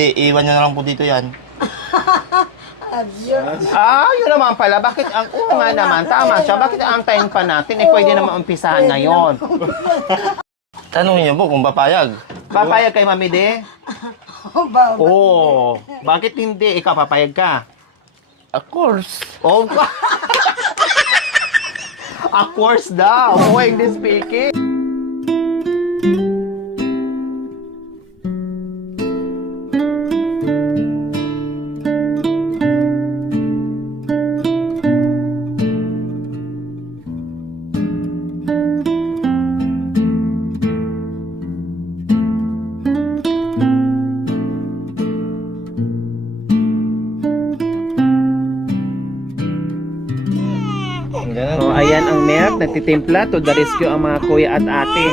Di, iwan nyo na lang po dito yan. Yun naman pala. Bakit ang nga naman, tama siya. Bakit antayin pa natin? Pwede naman umpisahan ngayon. Tanungin niyo po kung papayag. Papayag kay Mami De? Oo. Bakit hindi? Ikaw papayag ka? Of course. Oh, of course daw. English speaking. So, ayan ang milk, nagtitimpla to the rescue ang mga kuya at ate.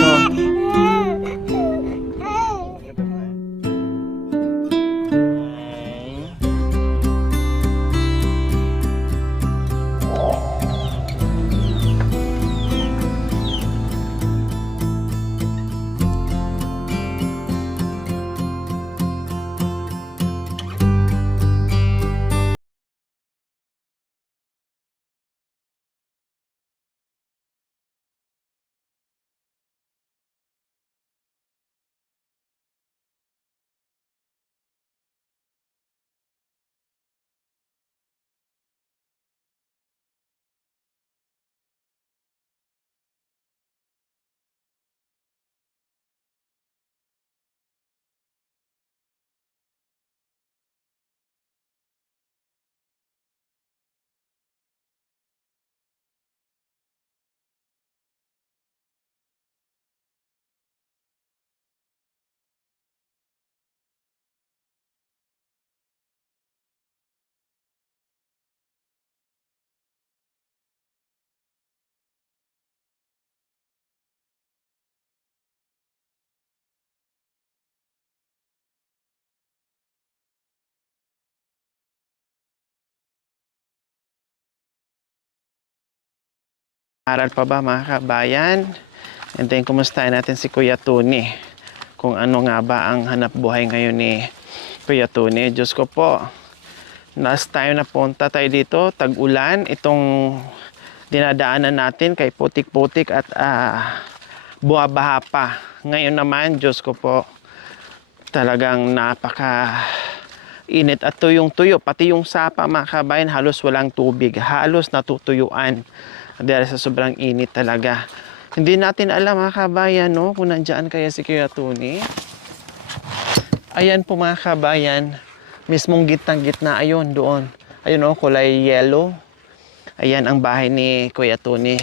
No. Aral pa ba mga kabayan? And then, kumustahin natin si Kuya Tony. Kung ano nga ba ang hanap buhay ngayon ni Kuya Tony. Diyos ko po. Last time na punta tayo dito, tag-ulan. Itong dinadaanan natin kay putik-putik at buwabaha pa. Ngayon naman, Diyos ko po, talagang napaka init at tuyong-tuyo. Pati yung sapa mga kabayan, halos walang tubig. Halos natutuyuan. Dahil sa sobrang init talaga. Hindi natin alam mga kabayan, no? Kung nandyan kaya si Kuya Tony. Ayan po mga kabayan. Mismong gitna-gitna. Ayun, doon. Ayun, no? Kulay yellow. Ayan ang bahay ni Kuya Tony.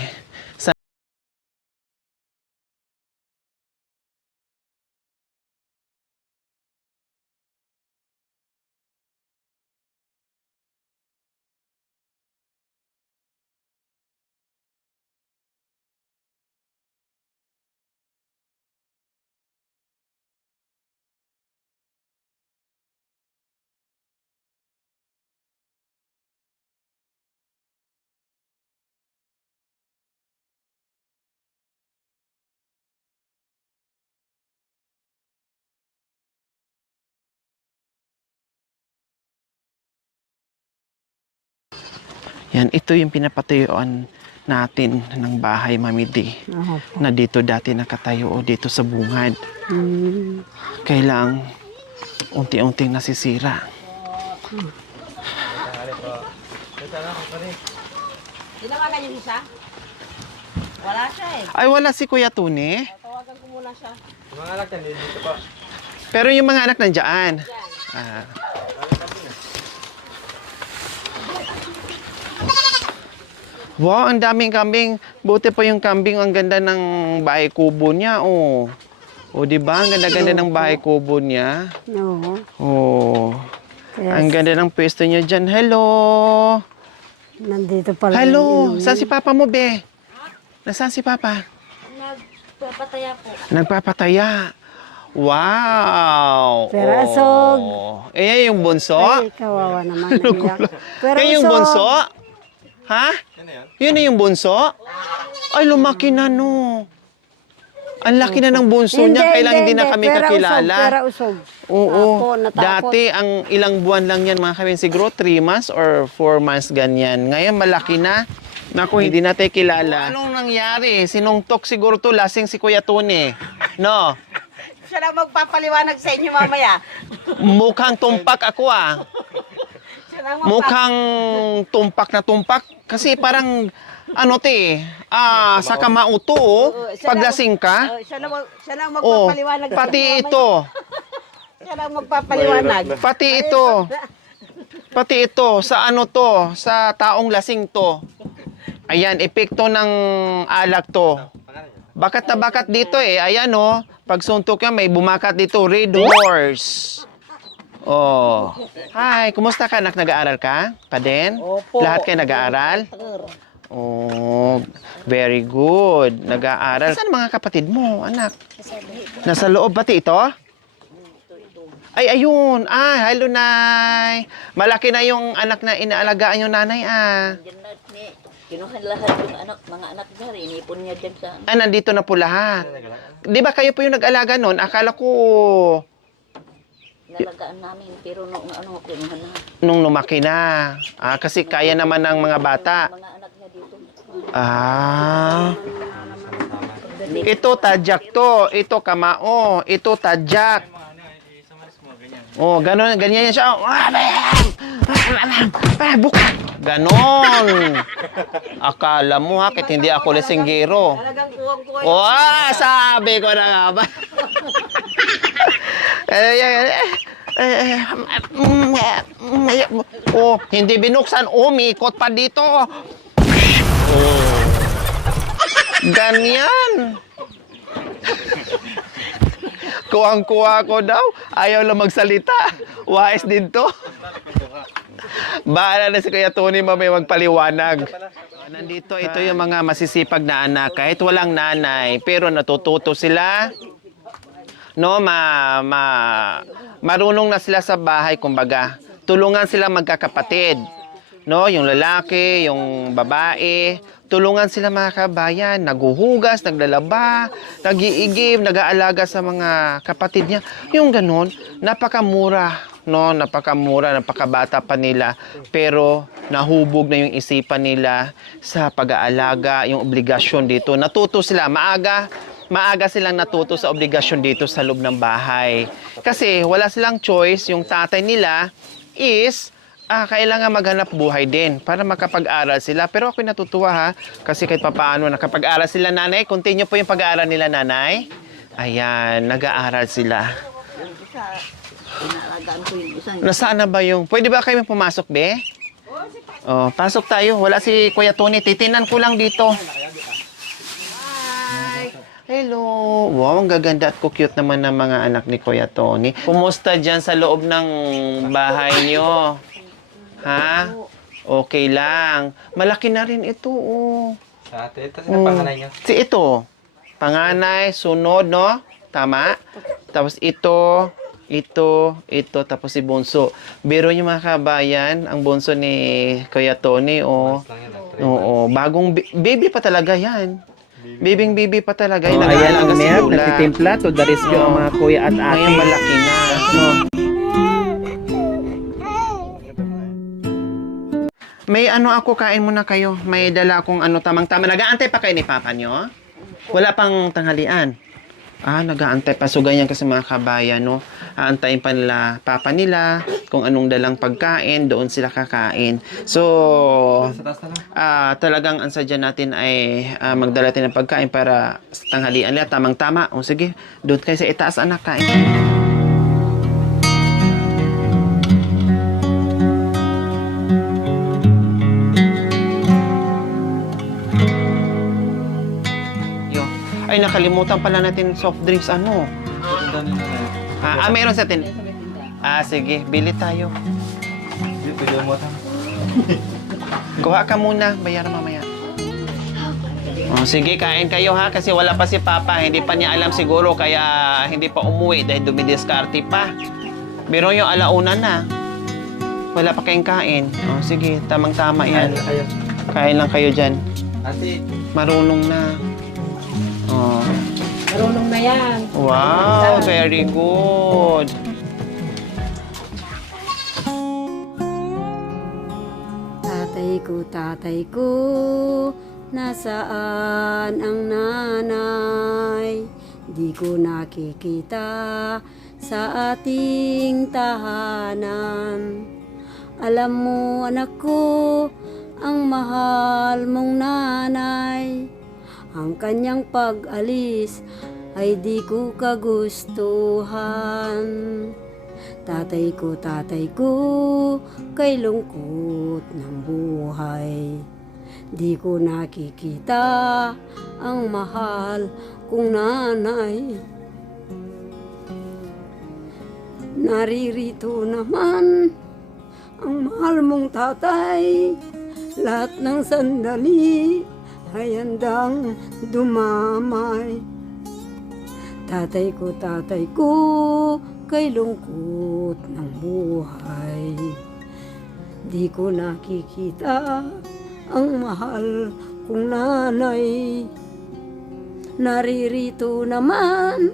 Yan, ito yung pinapatayuan natin ng bahay, Mami D. Na dito dati nakatayo o dito sa bungad. Kailang unti-unting nasisira. Tinawagan yung isa? Wala siya eh. Ay, wala si Kuya Tony. Tawagan ko muna siya. Yung mga anak yan, dito pa. Pero yung mga anak nandiyan. Wow, ang daming kambing. Buti pa yung kambing, ang ganda ng bahay kubo niya, oh. O, di ba? Ang ganda-ganda ng bahay kubo niya. Oo. Oh. Yes. Ang ganda ng pwesto niya dyan. Hello! Nandito pala. Hello! Saan si Papa mo, be? Nasaan si Papa? Nagpapataya po. Nagpapataya. Wow! Perasog. Oh. Eh, yung bunso? Ay, kawawa naman. Pero Kaya yung bunso? Ha? Yun na yung bunso? Ay, lumaki na, no. Ang laki na ng bunso niya, kailang hindi na kami Pera kakilala. Usog, pera usog. Oo. Natakot. Dati, ang ilang buwan lang yan mga kami. Siguro 3 months or 4 months ganyan. Ngayon, malaki na. Naku, hindi natin kilala. Anong nangyari? Sinungtok siguro to, lasing si Kuya Tony. No? Siya lang magpapaliwanag sa inyo mamaya. Mukhang tumpak ako ah. Siya lang Mukhang tumpak na tumpak. Kasi parang, ano sa kamauto oh. Paglasing ka. Siya lang Oh, magpapaliwanag sa pati inyo ito. mamaya. Siya lang magpapaliwanag. Pati ito, sa ano to, sa taong lasing to. Ayan, epekto ng alak to. Bakat na bakat dito eh. Ayan oh, pag suntok yan, may bumakat dito, Red Horse. Oh. Hi, kumusta ka anak? Nag-aaral ka? Pa din? Opo. Lahat kayo nag-aaral? Oh, very good. Nag-aaral. Saan mga kapatid mo, anak? Nasa loob, pati ito? Ay, ayun. Ah, hello, Nay. Malaki na yung anak na inaalagaan yung nanay, ah. Diyan na, kinuha lahat yung mga anak niya, inipon niya dyan sa... Ah, nandito na po lahat. Di ba kayo po yung nag-alaga nun? Akala ko Nalagaan namin, pero kinuha na. nung lumaki na. Ah, kasi kaya naman ng mga bata. Mga anak niya dito. Ah. Ito tadyak to. Ito kamao. Ito tadyak. Oh, ganun, ganyan yan siya. Buka. Ganon. Akala mo ha, kahit hindi ako lasinggero. Talagang kuwang-kuwang. Oh, sabi ko na nga ba. Oh, hindi binuksan. Umikot pa dito. Oh. Ganyan. Kuwang-kuwa ko daw. Ayaw lang magsalita. Wais din to. Bahala na si Kuya Tony mamaya magpaliwanag. Nandito, ito yung mga masisipag na anak. Kahit walang nanay, pero natututo sila. No, marunong na sila sa bahay, kumbaga. Tulungan sila magkakapatid. No, yung lalaki, yung babae. Tulungan sila mga kabayan, naguhugas, naglalaba, nag-iigib, nag-aalaga sa mga kapatid niya. Yung ganun, napakamura, no? Napakamura, napakabata pa nila. Pero nahubog na yung isipan nila sa pag-aalaga, yung obligasyon dito. Natuto sila, maaga silang natuto sa obligasyon dito sa loob ng bahay. Kasi wala silang choice, yung tatay nila is kailangan maghanap buhay din para makapag-aral sila. Pero ako'y natutuwa ha, kasi kahit papaano nakapag-aral sila nanay. Continue po yung pag-aaral nila nanay. Ayan, nag-aaral sila. Yung isa, inaalagaan ko yung isang... Nasaan na ba yung... Pwede ba kayo pumasok, be? Oh, pasok tayo. Wala si Kuya Tony. Titinan ko lang dito. Hello! Wow, ang gaganda at cute naman ng mga anak ni Kuya Tony. Kumusta dyan sa loob ng bahay nyo? Ha? Okay lang. Malaki na rin ito, oh. Sa ate, ito sila panganay niyo. Si ito, panganay, sunod, no? Tama? Tapos ito, tapos si Bunso. Biro niyo mga kabayan, ang Bunso ni Kuya Tony, oh. Oo, bagong baby pa talaga yan. Baby pa talaga. Oh, ayan ang milk, nagtitimpla to the rescue ang mga kuya at ate. Ngayon malaki na. No? May ano ako, kain muna kayo. May dala akong ano tamang-tama. Nag-aantay pa kayo ni Papa nyo? Wala pang tanghalian. Nag-aantay pa. So, ganyan kasi mga kabayan, no? Aantayin pa nila Papa nila kung anong dalang pagkain. Doon sila kakain. So, talagang ang sadya natin ay magdala tayo ng pagkain para sa tanghalian nila. Tamang-tama. O, sige. Doon kayo sa itaas, anak. Kain. Ay, nakalimutan pala natin soft drinks, ano? Meron sa atin. Sige, bili tayo. Kuha ka muna, bayaran mamaya. Sige, kain kayo ha, kasi wala pa si Papa. Hindi pa niya alam siguro, kaya hindi pa umuwi dahil dumidiskarte pa. Biro yung alauna na. Wala pa kayong kain. Sige, tamang-tama yan. Kain lang kayo dyan. Ate, Marunong na. Marunong na yan. Wow, very good. Tatay ko, nasaan ang nanay? Di ko nakikita sa ating tahanan. Alam mo anak ko, ang mahal mong nanay. Ang kanyang pag-alis ay di ko kagustuhan. Tatay ko, kay lungkot ng buhay. Di ko nakikita ang mahal kong nanay. Naririto naman ang mahal mong tatay. Lahat ng sandali ay handang dumamay. Tatay ko, kay lungkot ng buhay. Di ko nakikita ang mahal kong nanay. Naririto naman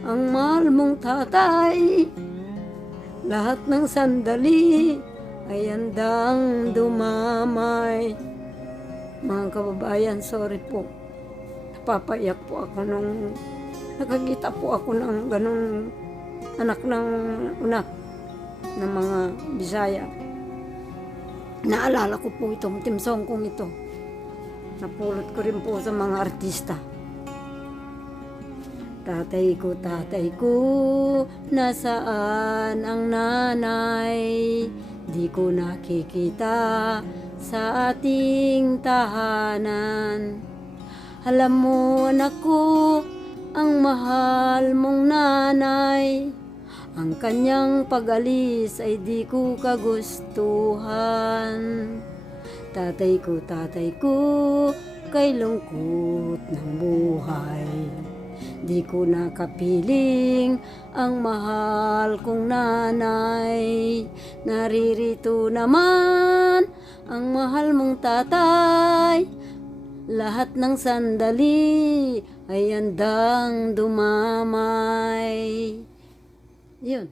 ang mahal mong tatay. Lahat ng sandali ay handang dumamay. Mga kababayan, sorry po. Napapaiyak po ako nung nakakita po ako ng ganun anak ng mga Bisaya. Naalala ko po itong timsong kong ito. Napulot ko rin po sa mga artista. Tatay ko, nasaan ang nanay? Di ko nakikita sa ating tahanan. Alam mo anak ko, ang mahal mong nanay. Ang kanyang pag-alis ay di ko kagustuhan. Tatay ko, kay lungkot ng buhay. Di ko nakapiling ang mahal kong nanay. Naririto naman ang mahal mong tatay. Lahat ng sandali ay handang dumamay. Yun.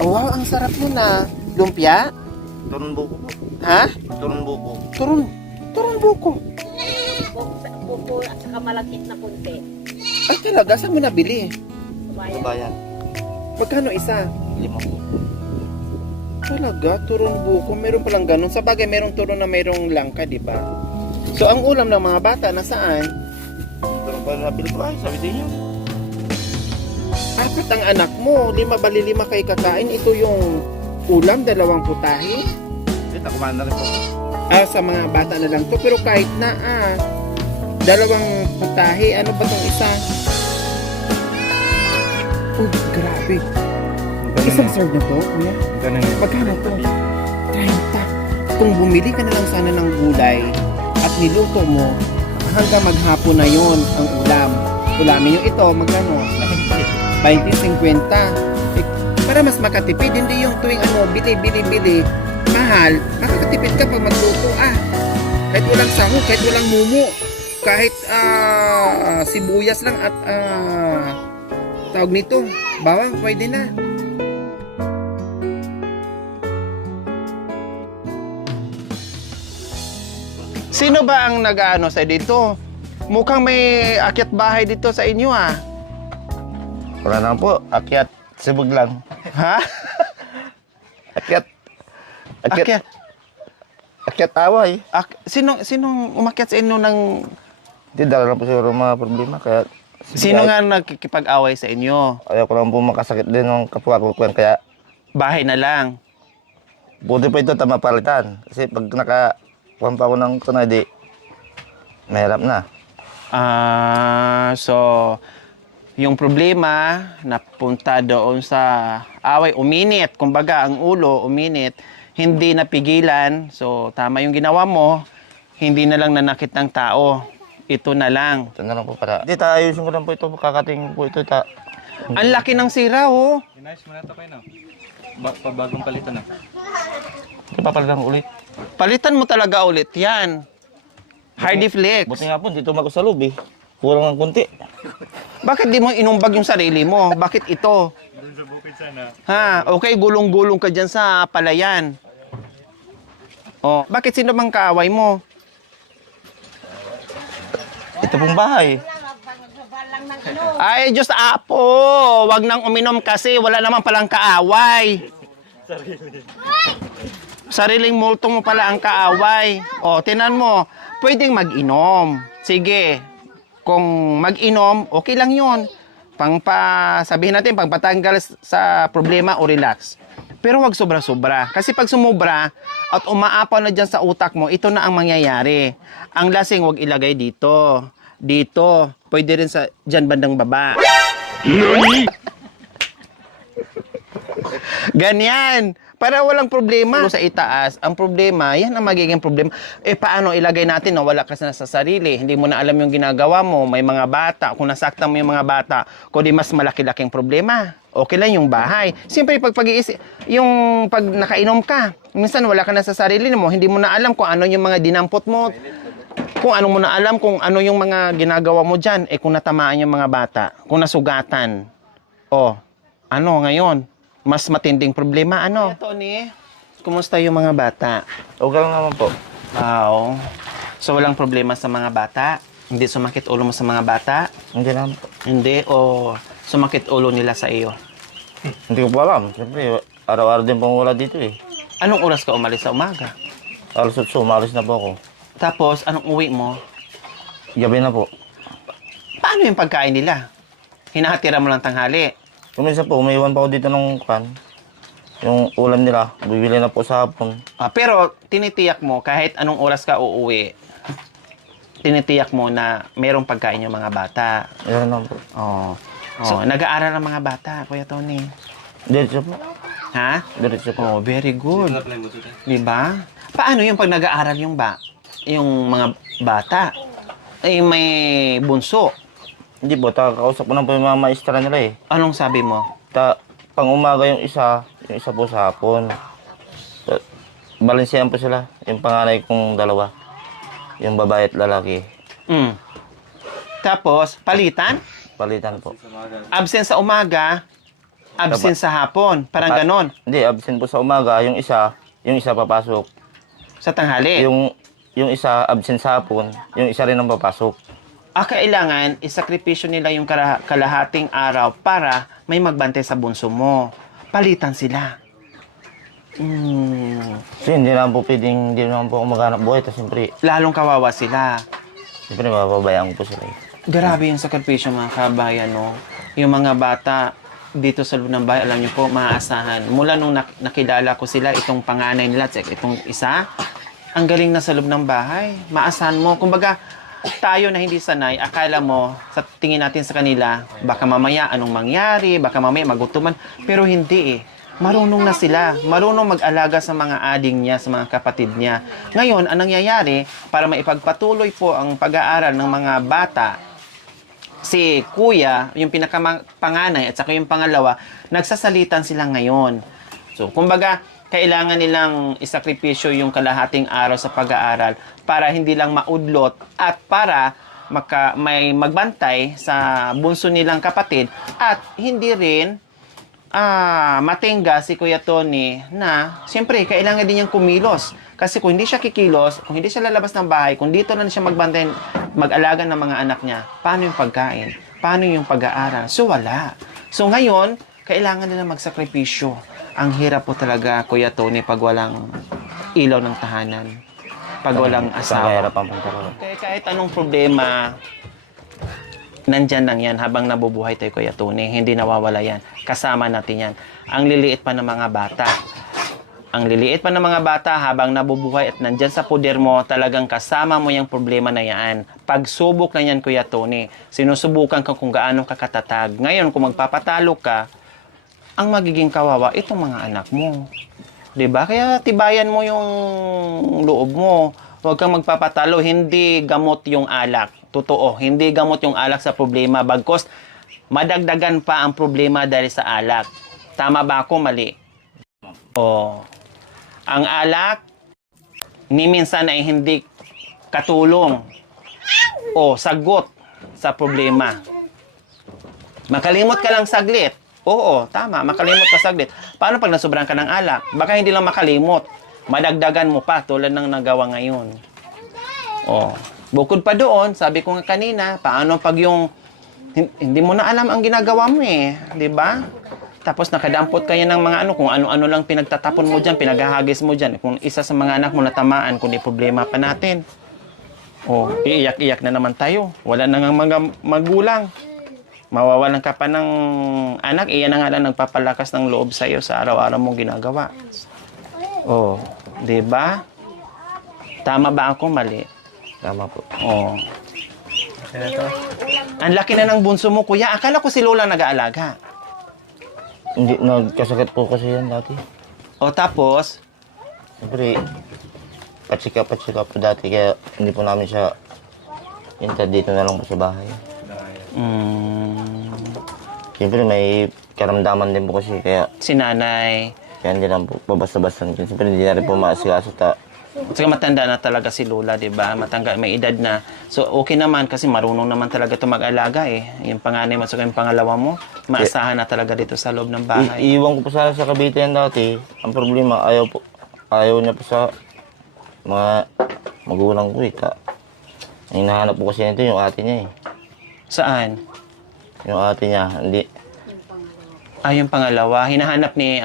Wow, ang sarap nun ah. Lumpia? Turun buko po. Ha? Turun buko. Turun buko. Buko at saka malakit na punti. Ay talaga, saan mo nabili? Kabayan. Magkano isa? 5 po. Talaga, turun buko. Meron palang ganun. Sa bagay, merong turun na merong langka, di ba? So, ang ulam ng mga bata, nasaan? Turun pa na ko ay, sabi din yun. Apat ang anak mo. 5 bali 5 kayo kakain. Ito yung ulam, 2 putahe. Ito, kumain na rin po. Sa mga bata na lang to. Pero kahit na 2 putahe. Ano ba tong isa? Oh, grabe. Isang serve na to, kuya? Ganun yun. Magkano to? 30. Kung bumili ka na lang sana ng gulay at niluto mo, hanggang maghapon na yon ang ulam. Ulamin yung ito, magkano? 20-50. Para mas makatipid, hindi yung tuwing bili, mahal, makakatipid ka pag magluto Kahit walang sahog, kahit walang mumo. Kahit sibuyas lang at tawag nito, bawang, pwede na. Sino ba ang nag-ano sa dito? Mukhang may akyat bahay dito sa inyo ah. Wala na po, akyat. Sibog lang. Ha? Akyat. Akyat. Akyat away. Sinong umakyat sa inyo ng... Hindi, dala lang po siguro mga problema. Kaya, Sino nga nagkikipag-away sa inyo? ayaw ko lang po makasakit din ng kapwa ko. Kaya, Bahay na lang. buti pa ito tama palitan. Kasi pag nakakuhan pa ako ng kunadi, mahirap na. So, yung problema, napunta doon sa away, uminit. Kumbaga, ang ulo, uminit. Hindi napigilan. So, tama yung ginawa mo. Hindi na lang nanakit ng tao. Ito na lang. Ito na lang po para. Hindi, ayusin ko lang po ito. Kakating po ito. Ang laki ng sira, oh. Inayos mo na ito kayo, no? Pabagong palitan, no? Ito papalitan ko ulit. Palitan mo talaga ulit yan. Hardy Flex. Buti nga po, dito mag sa loob eh. Kulang ng kunti. Bakit di mo inumbag yung sarili mo? Bakit ito? Doon sa bukid sana. Ha? Okay, gulong-gulong ka dyan sa palayan. Oh, bakit sino bang kaaway mo? Ito pong bahay. Ay, Diyos apo! Wag nang uminom kasi wala naman palang kaaway. Sariling multo mo pala ang kaaway. O, tinan mo, pwedeng mag-inom. Sige, kung mag-inom, okay lang yun. Sabihin natin, pagpatanggal sa problema o relax. Pero wag sobra-sobra. Kasi pag sumobra at umaapaw na dyan sa utak mo, ito na ang mangyayari. Ang lasing wag ilagay dito. Dito. Pwede rin sa dyan bandang baba. Ganyan. Para walang problema sa itaas. Ang problema, yan ang magiging problema. Paano ilagay natin na wala ka na sa sarili? Hindi mo na alam yung ginagawa mo. May mga bata. Kung nasaktan mo yung mga bata, kundi mas malaki-laking problema. Okay lang yung bahay. Siyempre, yung pag nakainom ka, minsan wala ka na sa sarili mo. Hindi mo na alam kung ano yung mga dinampot mo. Kung ano mo na alam kung ano yung mga ginagawa mo dyan. Kung natamaan yung mga bata. Kung nasugatan. Ano ngayon? Mas matinding problema, ano? Tony, kumusta yung mga bata? Okay lang naman po. Wow. So, walang problema sa mga bata? Hindi sumakit ulo mo sa mga bata? Hindi naman po. Hindi, o sumakit ulo nila sa iyo? Hindi ko po alam. Siyempre, araw-araw din pong wala dito eh. Anong oras ka umalis sa umaga? Alas 8, umalis na po ako. Tapos, anong uwi mo? Gabi na po. Paano yung pagkain nila? Hinahatira mo lang tanghali? Kuminsan po, umiwan pa ako dito ng kan. Yung ulam nila, bibili na po sa hapon. Pero, tinitiyak mo, kahit anong oras ka uuwi, tinitiyak mo na mayroong pagkain yung mga bata. Yan lang po. So, nag-aaral ang mga bata, Kuya Tony. Diretso po. Ha? Diretso po. Very good. Diba? Paano yung pag nag-aaral yung mga bata? May bunso. Hindi po, kausap ko lang po yung mga maestra nila eh. Anong sabi mo? Pang umaga yung isa po sa hapon. Balansehan po sila, yung panganay kong dalawa. Yung babae at lalaki. Tapos, palitan? Palitan po. Absent sa umaga, absent sa hapon. Parang ganon. Hindi, absent po sa umaga. Yung isa papasok. Sa tanghali. Yung isa absent sa hapon, yung isa rin ang papasok. Kailangan isakripisyo nila yung kalahating araw para may magbantay sa bunso mo. Palitan sila. So, hindi naman po ako maghanap buhay. Tapos, siyempre, Lalong kawawa sila. mababayaan ko po sila eh. Grabe yung sakripisyo mga kabayan, no? Yung mga bata dito sa loob ng bahay, alam niyo po, maaasahan. Mula nung nakilala ko sila, itong panganay nila, itong isa, ang galing na sa loob ng bahay. Maasahan mo. Kumbaga, tayo na hindi sanay, akala mo, sa tingin natin sa kanila, baka mamaya anong mangyari, baka mamaya magutuman. Pero hindi eh. Marunong na sila. Marunong mag-alaga sa mga ading niya, sa mga kapatid niya. Ngayon, ang nangyayari, para maipagpatuloy po ang pag-aaral ng mga bata, si kuya, yung pinakapanganay at saka yung pangalawa, nagsasalitan sila ngayon. So, kumbaga, kailangan nilang isakripisyo yung kalahating araw sa pag-aaral para hindi lang maudlot at para may magbantay sa bunso nilang kapatid at hindi rin matingga si Kuya Tony na siyempre kailangan din niyang kumilos. Kasi kung hindi siya kikilos, kung hindi siya lalabas ng bahay, kung dito lang siya magbantay, mag-alaga ng mga anak niya, paano yung pagkain? Paano yung pag-aaral? So wala. So ngayon, kailangan nila magsakripisyo. Ang hirap po talaga, Kuya Tony, pag walang ilaw ng tahanan. Pag walang asawa. Kahirap ang pagkaroon. Kaya kahit anong problema, nandyan lang yan habang nabubuhay tayo, Kuya Tony. Hindi nawawala yan. Kasama natin yan. Ang liliit pa ng mga bata. Ang liliit pa ng mga bata habang nabubuhay at nandyan sa poder mo, talagang kasama mo yung problema na yan. Pagsubok na yan, Kuya Tony. Sinusubukan ka kung gaano ka katatag. Ngayon, kung magpapatalo ka, ang magiging kawawa, itong mga anak mo. 'Di ba? Kaya tibayan mo yung loob mo. Huwag kang magpapatalo. Hindi gamot yung alak. Totoo, hindi gamot yung alak sa problema. Bagkos, madagdagan pa ang problema dahil sa alak. Tama ba ako? Mali. Ang alak, ni minsan ay hindi katulong o sagot sa problema. Makalimot ka lang saglit. Oo, tama. Makalimot ka saglit. Paano pag nasobrahan ka ng alak? Baka hindi lang makalimot. Madagdagan mo pa tulad ng nagawa ngayon. Bukod pa doon, sabi ko nga kanina, paano pag yung hindi mo na alam ang ginagawa mo eh. 'Di ba? Tapos nakadampot kayo ng mga kung ano-ano lang pinagtatapon mo dyan, pinaghahagis mo dyan. Kung isa sa mga anak mo natamaan, kundi problema pa natin. Iiyak-iyak na naman tayo. Wala na nga mga magulang. Mawawalan ka pa ng anak, iyan na nga lang nagpapalakas ng loob sa iyo sa araw-araw mong ginagawa. Di ba? Tama ba ako? Mali. Tama po. Ang laki na ng bunso mo, kuya. Akala ko si Lola nag-aalaga. Hindi, nagkasakit po kasi yan dati. Tapos? Siyempre, patsika po dati, kaya hindi po namin siya dito na lang po sa bahay. Siyempre, may karamdaman din po kasi, kaya Si nanay. kaya hindi lang po babasta-basta. Siyempre, hindi na rin po maasikaso. Kasi matanda na talaga si Lola, di ba? May edad na. So, okay naman kasi marunong naman talaga ito mag-alaga eh. Yung panganay mo, saka yung pangalawa mo, maasahan na talaga dito sa loob ng bahay. Iiwan ko po sa Cavite yan dati. Ang problema, ayaw niya po sa mga magulang ko eh. Hinahanap po kasi nito yung ate niya eh. Saan? Yung ate niya, hindi. Yung pangalawa, hinahanap ni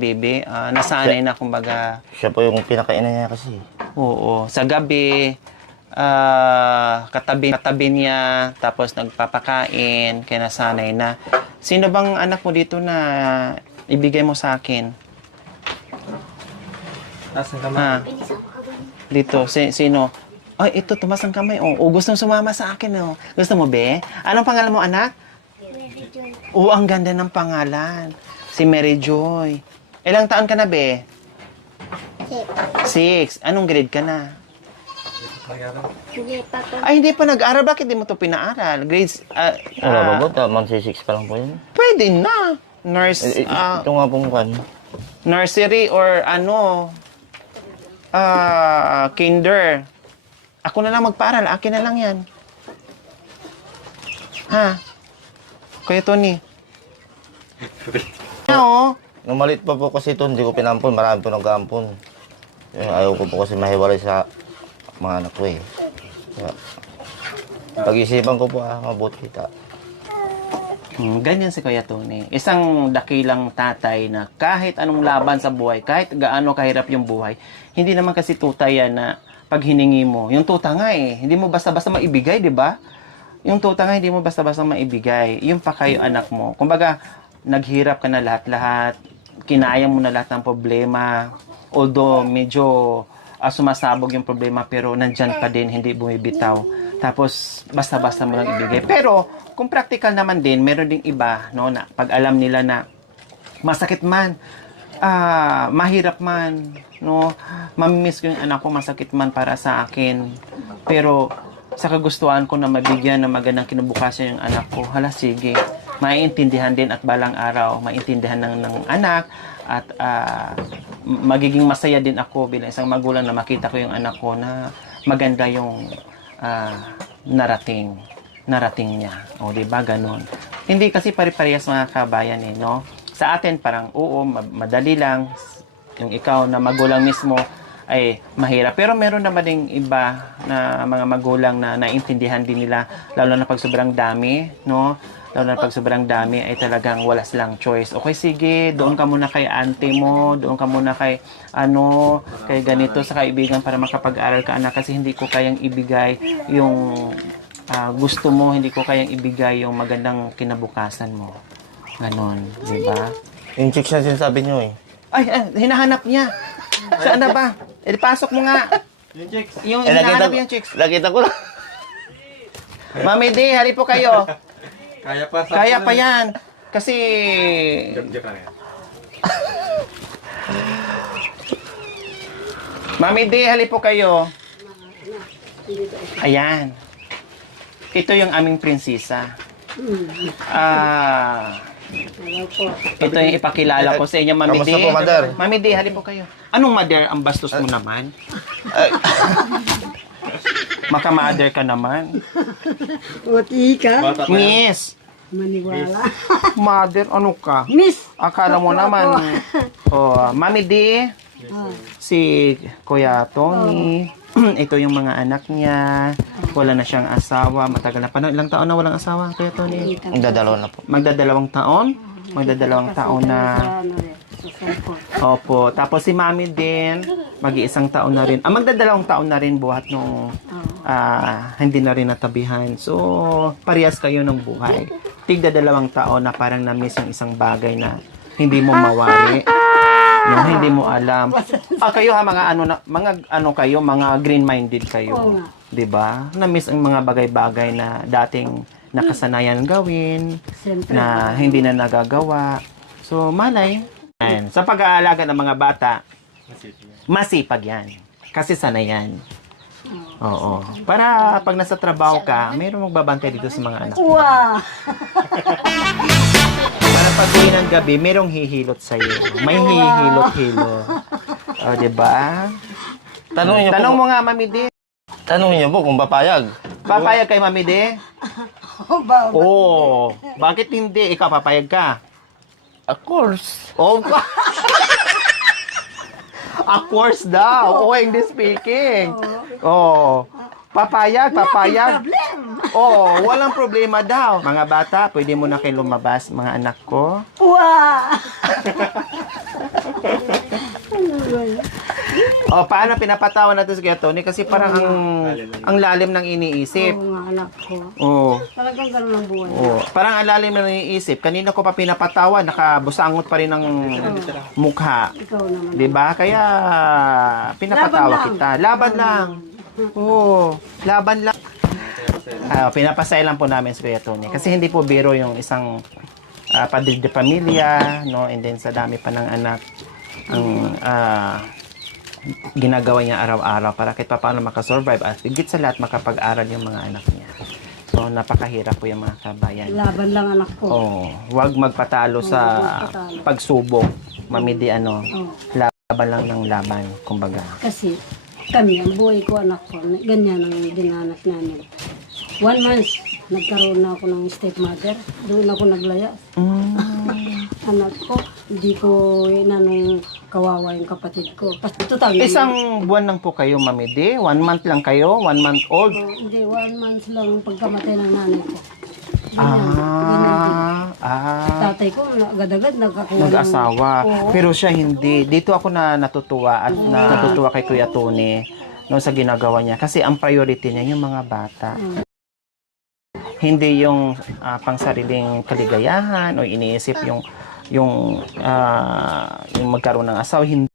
Bibi. Nasanay na kumbaga. Siya po yung pinakainan niya kasi. Oo, sa gabi, katabi niya, tapos nagpapakain, kaya nasanay na. Sino bang anak mo dito na ibigay mo sa akin? Asan ka ma? Dito, sino? Ay, ito, tumas ang kamay. Gusto sumama sa akin. Gusto mo, be? Anong pangalan mo, anak? Ang ganda ng pangalan. Si Mary Joy. Ilang taon ka na, be? 6. Anong grade ka na? Hindi pa nag-aral. Bakit di mo ito pinaaral? Grades, Wala ba po? Monthly 6 pa lang po yun. pwede na. Nurse, Ito nga pong kan. nursery or kinder. Ako na lang magpaaral. Akin na lang yan. Ha? Kuya Tony. Nung maliit pa po kasi ito, hindi ko pinampon. Marami po nag-aampon. Ayaw ko po kasi mahiwalay sa mga anak ko eh. Kaya, pag-isipan ko po, mabuti kita. Ganyan si Kuya Tony. Isang dakilang tatay na kahit anong laban sa buhay, kahit gaano kahirap yung buhay, hindi naman kasi tuta yan na pag hiningi mo. Yung tuta nga hindi mo basta-basta maibigay, di ba? Yung tuta nga, hindi mo basta-basta maibigay. Yung pa kayo anak mo. Kumbaga, naghirap ka na lahat-lahat. Kinaya mo na lahat ng problema. Although, medyo sumasabog yung problema, pero nandyan pa din, hindi bumibitaw. Tapos, basta-basta mo lang ibigay. Pero, kung practical naman din, meron ding iba, na pag alam nila na masakit man, mahirap man, mamimiss ko yung anak ko, masakit man para sa akin. Pero, sa kagustuhan ko na mabigyan ng magandang kinabukasan yung anak ko, sige, maiintindihan din at balang araw, maintindihan ng anak at magiging masaya din ako bilang isang magulang na makita ko yung anak ko na maganda yung narating niya. O, di ba? Ganun. Hindi kasi pare-parehas mga kabayan eh, no? Sa atin, parang, oo, madali lang. Yung ikaw na magulang mismo, ay mahirap. Pero meron naman ding iba na mga magulang na naintindihan din nila, lalo na pag sobrang dami, no? Lalo na pag sobrang dami ay talagang wala silang choice. Okay, sige, doon ka muna kay auntie mo, doon ka muna kay kay ganito sa kaibigan para makapag-aral ka anak kasi hindi ko kayang ibigay yung gusto mo, hindi ko kayang ibigay yung magandang kinabukasan mo. Ganon, di ba? Yung chicks na sinasabi nyo eh. Ay, hinahanap niya. Saan na ba? Pasok mo nga. Yung chicks. Yung hinahanap yung chicks. Nakita ko lang. Mami D, hali po kayo. Kaya pa sa... Kaya pa yan. Kasi... Mami D, hali po kayo. Ayan. Ito yung aming prinsesa. Ito yung ipakilala ko sa inyo, Mami D. Kamusta po, Mother? Mami D, hali po kayo. Anong mother? Ang bastos mo naman. Maka-mother ka naman. Uti ka, Bata pa yan. Miss. maniwala. Mother, ano ka? Miss! Akala mo naman. Oh, Mami D, si Kuya Tony. Ito yung mga anak niya. Wala na siyang asawa. Matagal na pa. Ilang taon na walang asawa, Kuya Tony? Magdadalaw na po. Magdadalawang taon? Magdadalawang taon na. Opo. Tapos si Mami din, mag-iisang taon na rin. Magdadalawang taon na rin buhat nung hindi na rin natabihan. So, parehas kayo ng buhay. Tigda 2 taon na parang na-miss yung isang bagay na hindi mo mawari. No, hindi mo alam. Kayo ha, mga kayo, mga green-minded kayo. 'Di ba? Na-miss ang mga bagay-bagay na dating nakasanayan gawin, Siyempre. na hindi na nagagawa. So, malay. Yan. Sa pag-aalaga ng mga bata, masipag yan. Kasi sanay yan. Oo. Para pag nasa trabaho ka, mayroong magbabantay dito sa mga anak mo. Wow! Para pag uwi ng gabi, mayroong hihilot sa'yo. May hihilot-hilot. O, diba? Tanong mo nga, Mami D. Tanungin niyo po kung papayag. Papayag kay Mami D? Oo. Bakit hindi? Ikaw, papayag ka? Of course. Oh, of course daw. Oh, English speaking. Oh. Papayag. Oh, walang problema daw. Mga bata, pwede mo na kayo lumabas, mga anak ko. Wow! Oh, paano pinapatawa natin si Kuya Tony? Kasi parang ang lalim ng iniisip. Oo nga, anak ko. Oh. Talagang ganun ang buhay. Oh, parang ang lalim ng iniisip. Kanina ko pa pinapatawa, nakabusangot pa rin ng mukha. Ikaw naman. 'Di ba? Kaya pinapatawa Laban lang. kita. Laban lang. Oo, laban lang. Pinapasaya lang po namin si Kuya Tony. Kasi hindi po biro yung isang padre de pamilya, no? And then sa dami pa ng anak, ang ginagawa niya araw-araw para kahit pa paano makasurvive at higit sa lahat makapag-aral yung mga anak niya. So, napakahirap po yung mga kabayan. Laban lang anak ko. Oh, huwag magpatalo sa magpatalo. pagsubok. Mamidi Oh. laban lang ng laban, kumbaga. Kasi kami, ang buhay ko, anak ko, ganyan ang dinanas namin. 1 month, nagkaroon na ako ng stepmother. Doon ako naglaya. Anak ko, hindi ko inanong kawawa yung kapatid ko. Total naman. Isang buwan lang po kayo, Mami D? 1 month lang kayo? 1 month old? Hindi, 1 month lang pagkamatay ng nanay ko. Tatay ko, agad-agad nagkakuha Nag-asawa. Oo. Pero siya hindi. Dito ako natutuwa at natutuwa kay Kuya Tony no, sa ginagawa niya. Kasi ang priority niya yung mga bata. Hindi yung pangsariling kaligayahan o iniisip yung magkaroon ng asawa. Hindi.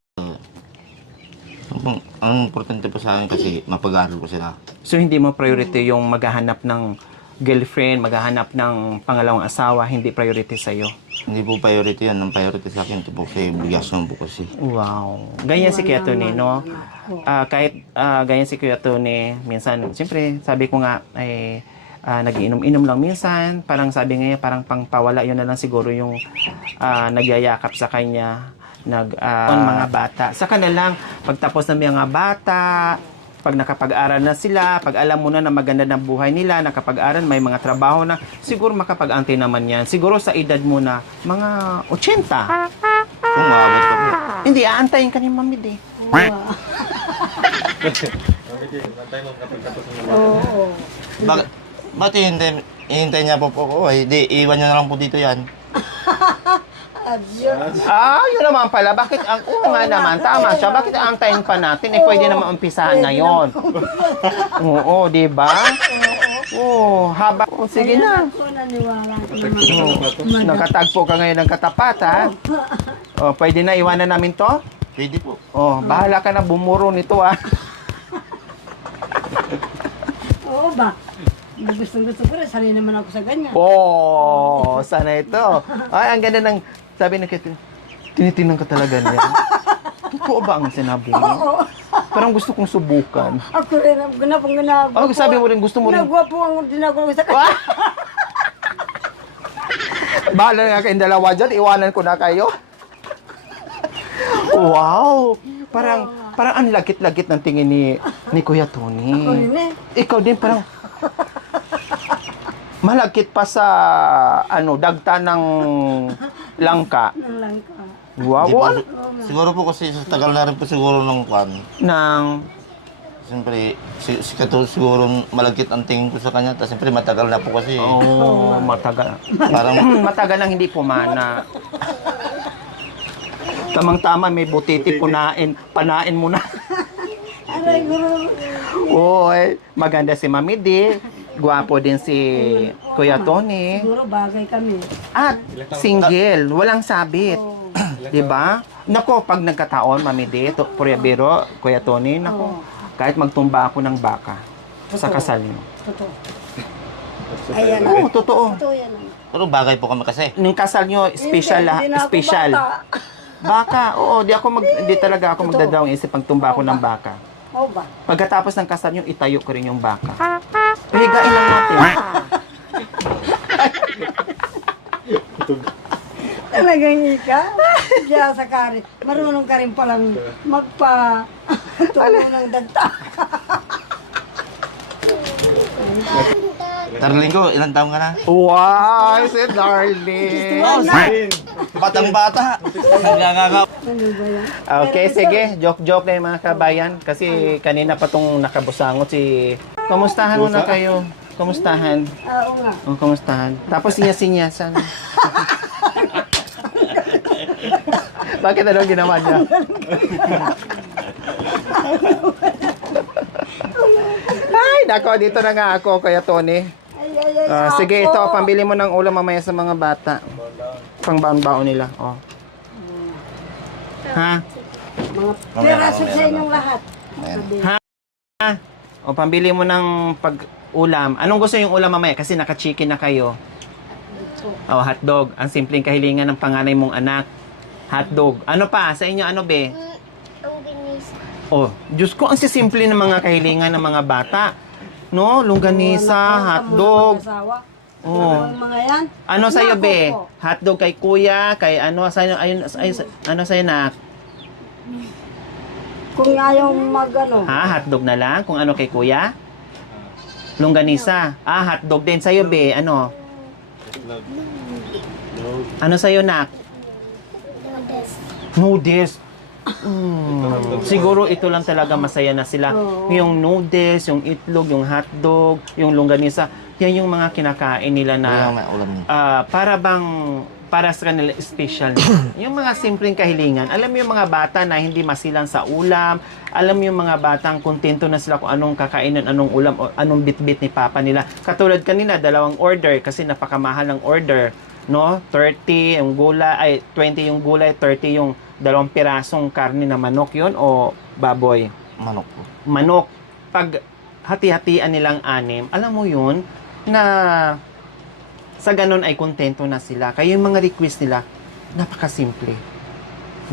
Ang importante po sa akin kasi mapag-aaral ko sila. So, hindi mo priority yung maghahanap ng girlfriend, maghahanap ng pangalawang asawa, hindi priority sa'yo. Hindi po priority yan. Ang priority sa akin ito po kasi obligasyon po kasi. Wow. Ganyan si Kuya Tony, no? Kahit ganyan si Kuya Tony, minsan, siyempre, sabi ko nga, nagiinom-inom lang minsan. Parang sabi nga, parang pangpawala, yun na lang siguro yung nagyayakap sa kanya. mga bata. Saka na lang, pagtapos ng mga bata, pag nakapag-aral na sila, pag alam mo na na maganda ng buhay nila, nakapag-aral, may mga trabaho na, siguro makapag-antay naman yan. Siguro sa edad mo na, mga 80. Kung maabot pa po. Hindi, aantayin ka ni Mamid eh. Wow. Oo. Ba't hihintay niya po po? Di, iwan niyo na lang po dito yan. Adios. Yun naman pala. Bakit ang nga naman, tama siya. Bakit aantayin pa natin? Pwede naman umpisahan ngayon. Oo, di ba? Oo, haba. Sige na. Ako naniwala ko naman. Nakatagpo ka ngayon ng katapat, ha? Pwede na iwanan namin to? Pwede po. Bahala ka na bumuro nito, ha? Oo ba? Gusto ko rin. Sanay naman ako sa ganyan. Sana ito. Ay, ang ganda ng, sabi ng kit, tinitingnan ka talaga niya. Totoo ba ang sinabi niya? Parang gusto kong subukan. Ako rin, ginagawa. Sabi mo rin, gusto mo rin. Ginagawa po ang ginagawa ko sa kanya. Bahala na kayong dalawa dyan, iwanan ko na kayo. Wow! Parang ang lagit-lagit ng tingin ni Kuya Tony. Ako rin eh. Ikaw din parang malagkit pa sa dagta ng langka. Nang lang ka. Wow! Di po, siguro po kasi sa tagal na rin po siguro ng kwan. Nang Siyempre, si Kato siguro malagkit ang tingin ko sa kanya. Tapos siyempre matagal na po kasi. matagal. Parang Matagal nang hindi pumana. Tamang-tama may butiti panain mo na. Aray, guru. Maganda si Mami D. Gwapo din si Kuya Tony. Siguro bagay kami. At single, walang sabit. Di ba? Nako, pag nagkataon, Mami D, Kuya Biro, Kuya Tony, nako, kahit magtumba ako ng baka sa kasal niyo. Totoo. Ayan. Totoo. Totoo yan. pero bagay po kami kasi. Nung kasal niyo, special Hindi na ako special. bata. Baka, di talaga ako magdadawang isip pag tumba ako ng baka. Oo ba? Pagkatapos ng kasal niyo, itayo ko rin yung baka. Pahigain lang natin. Talagang ika? Diya sa kari. Marunong ka rin palang magpa-tulong ng dagta. Darling ko, ilang taon ka na? Wow, si darling. Batang-bata. Naganganga. Ano ba yan? Okay, sige. Joke-joke na yung mga kabayan. Kasi kanina pa tong nakabusangot si... Kamustahan mo na kayo? Kamustahan? Oo nga. Kamustahan? Tapos sinya-sinyasan. Bakit ano ginawa niya? Ay, nako, dito na nga ako, Kuya Tony. Sige, ito, pambili mo ng ulam mamaya sa mga bata. Pang baon-baon nila. Ha? Mga piraso sa inyong lahat. Pambili mo ng pag-ulam. Anong gusto yung ulam mamaya? Kasi naka-chicken na kayo. Hotdog. Ang simpleng kahilingan ng panganay mong anak. Hotdog. Ano pa? Sa inyo, ano be? Diyos ko, ang sisimple ng mga kahilingan ng mga bata. No? Longganisa, hotdog. Ang mga yan. Ano sa'yo, Nako be? po. Hotdog kay kuya, kay ano, sa'yo, ano sa'yo na? Kung ayaw mag-ano. Hotdog na lang? Kung ano kay kuya? Longganisa. Hotdog din sa'yo, be. Ano? Ano sa'yo, nak? Noodles. Siguro ito lang talaga masaya na sila. Yung noodles, yung itlog, yung hotdog, yung longganisa. Yan yung mga kinakain nila na May ulam niyo. para sa kanila special. Yung mga simpleng kahilingan. Alam mo yung mga bata na hindi masilang sa ulam. Alam mo yung mga batang kontento na sila kung anong kakainan, anong ulam, o anong bit-bit ni papa nila. Katulad kanina, 2 order kasi napakamahal ng order. No? 30 yung gulay, 20 yung gulay, 30 yung 2 pirasong karne na manok yun o baboy. Manok po. Manok. Pag hati-hatian nilang 6, alam mo yun, na sa ganun ay kontento na sila. Kaya yung mga request nila, napakasimple.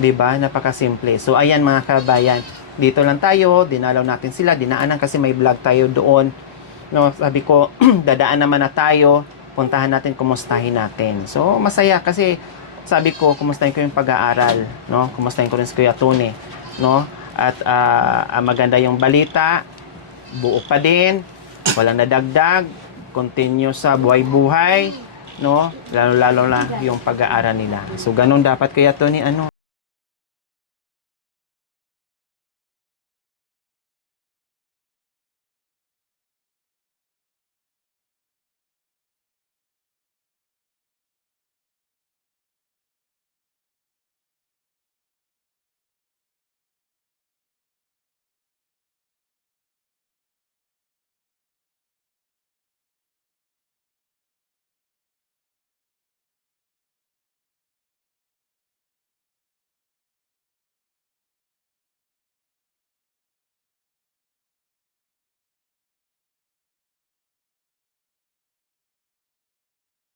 'Di ba? Napakasimple. So ayan mga kabayan, dito lang tayo, dinalaw natin sila, dinaanan kasi may vlog tayo doon. No, sabi ko, dadaan naman na tayo, puntahan natin, kumustahin natin. So masaya kasi sabi ko, kumustahin ko yung pag-aaral, no? Kumustahin ko rin si Kuya Tony, no? At maganda yung balita, buo pa din, walang nadagdag, continue sa buhay-buhay, no? Lalo-lalo na yung pag-aaral nila. So, ganun dapat, Kuya Tony, ano?